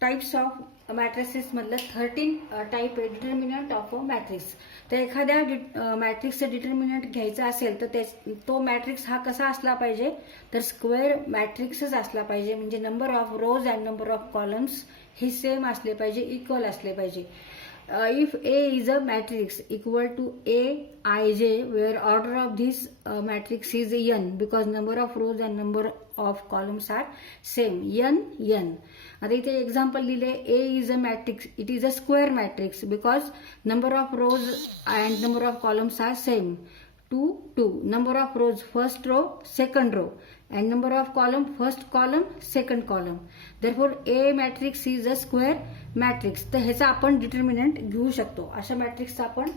Types of matrices मधलं 13 type आहे determinant of a matrix. तर एखाद्या मॅट्रिक्सचं डिटर्मिनंट घ्यायचं असेल तर तो मॅट्रिक्स हा कसा असला पाहिजे, तर स्क्वेअर मॅट्रिक्सच असला पाहिजे. म्हणजे number of rose and number of columns हे सेम असले पाहिजे, इक्वल असले पाहिजे. If A is a matrix equal to Aij, where order of this matrix is n, because number of rows and number of columns are same, n. आता इथे example दिले, A is a matrix, it is a square matrix because number of rows and number of columns are same. 2. Number of rows, first row, second row, and number of column, first column, second column. Therefore A matrix is a square matrix. तर ह्याचा आपण determinant घेऊ शकतो. अशा मॅट्रिक्सचा आपण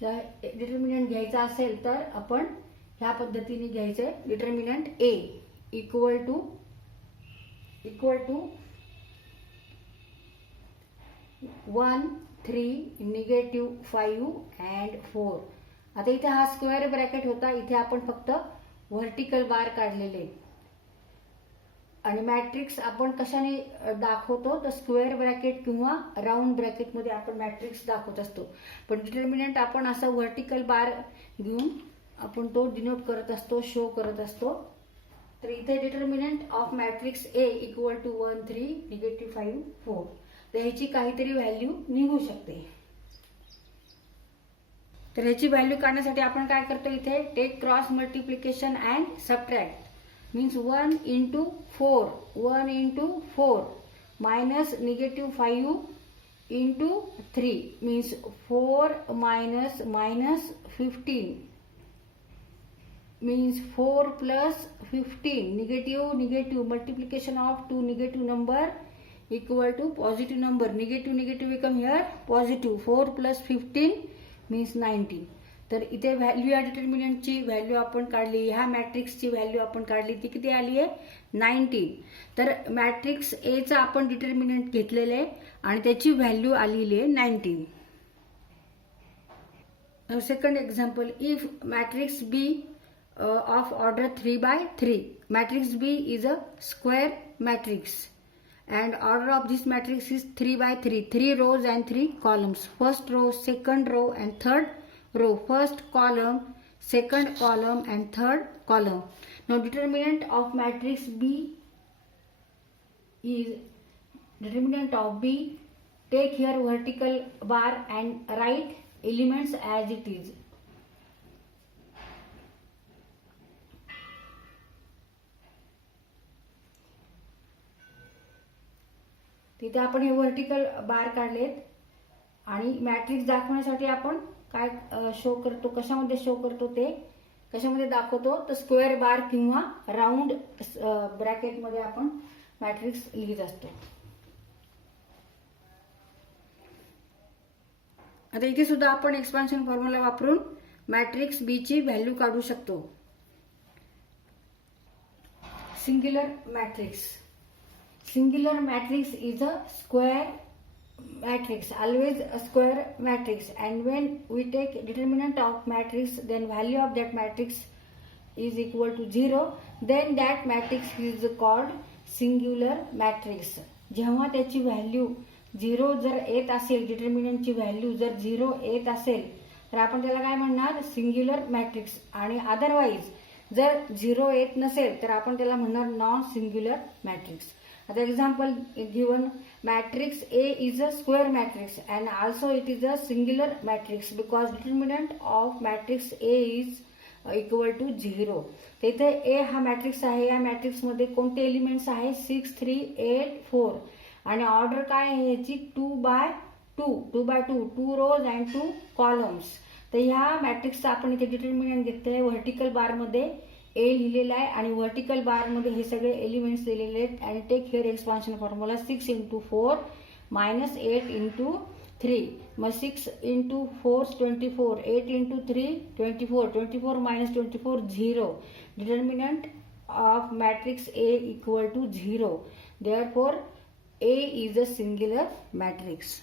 determinant घ्यायचा असेल तर आपण ह्या पद्धतीने घ्यायचंय. Determinant A equal to 1, 3, -5 and 4. आता इथे हा स्क्वेअर ब्रॅकेट होता, इथे आपण फक्त व्हर्टिकल बार काढलेले. आणि मॅट्रिक्स आपण कशाने दाखवतो, तर स्क्वेअर ब्रॅकेट किंवा राऊंड ब्रॅकेट मध्ये आपण मॅट्रिक्स दाखवत असतो. पण डिटर्मिनंट आपण असा व्हर्टिकल बार घेऊन आपण तो डिनोट करत असतो, शो करत असतो. तर इथे determinant of matrix A equal to 1, 3, -5, 4. तर ह्याची काहीतरी व्हॅल्यू निघू शकते. तर ह्याची व्हॅल्यू काढण्यासाठी आपण काय करतो, इथे take cross multiplication and subtract. Means 1 into 4 minus -5 into 3 means 4 minus -15 means 4 plus 15. Negative multiplication of two negative number equal to positive number. Negative become here positive. 4 plus 15 means 19. तर इथे व्हॅल्यू या डिटर्मिनंटची value आपण काढली, ह्या मॅट्रिक्सची value आपण काढली, ती किती आली आहे 19. तर मॅट्रिक्स A चा आपण डिटर्मिनंट घेतलेले आहे आणि त्याची व्हॅल्यू आलेली आहे 19. Second example, if matrix B of order 3/3. Matrix B is a square matrix and order of this matrix is 3/3. 3 rows and 3 columns. First row, second row and third row. First column, second column and third column. Now determinant of matrix B is determinant of B. Take here vertical bar and write elements as it is. तिथे आपण हे vertical bar काढलेत आणि matrix दाखवण्यासाठी आपण काय show करतो, कशामध्ये शो करतो, ते कशामध्ये दाखवतो, तर स्क्वेअर बार किंवा राऊंड ब्रॅकेट मध्ये आपण मॅट्रिक्स लिहित असतो. आता इथे सुद्धा आपण एक्सपान्शन फॉर्म्युला वापरून मॅट्रिक्स बी ची व्हॅल्यू काढू शकतो. Singular matrix. Singular matrix is a square matrix, always a square matrix, and when we take determinant of matrix, then value of that matrix is equal to 0, then that matrix is called singular matrix. जेव्हा त्याची value 0 जर येत असेल, डिटर्मिनंटची value जर 0 येत असेल तर आपण त्याला काय म्हणणार, सिंग्युलर मॅट्रिक्स. आणि अदरवाइज जर 0 येत नसेल तर आपण त्याला म्हणणार नॉन सिंग्युलर मॅट्रिक्स. आता example given, matrix A is a square matrix and also it is a singular matrix because determinant of matrix A is equal to 0. तर इथे A हा मॅट्रिक्स आहे, या मॅट्रिक्स मध्ये कोणते एलिमेंट्स आहे, 6, 3, 8, 4 आणि ऑर्डर काय आहे याची 2/2, 2 रोज अँड 2 कॉलम्स. तर ह्या मॅट्रिक्सचा आपण इथे डिटर्मिनंट घेतलंय, व्हर्टिकल बार मध्ये A लिहिलेला आहे आणि व्हर्टिकल बार मध्ये हे सगळे एलिमेंट्स दिलेले आहेत. आणि take here expansion formula 6 into 4 minus 8 into 3. मग 6 into 4 24, 8 into 3 24, 24 minus 24 0. Determinant of matrix A equal to 0. Therefore A is a singular matrix.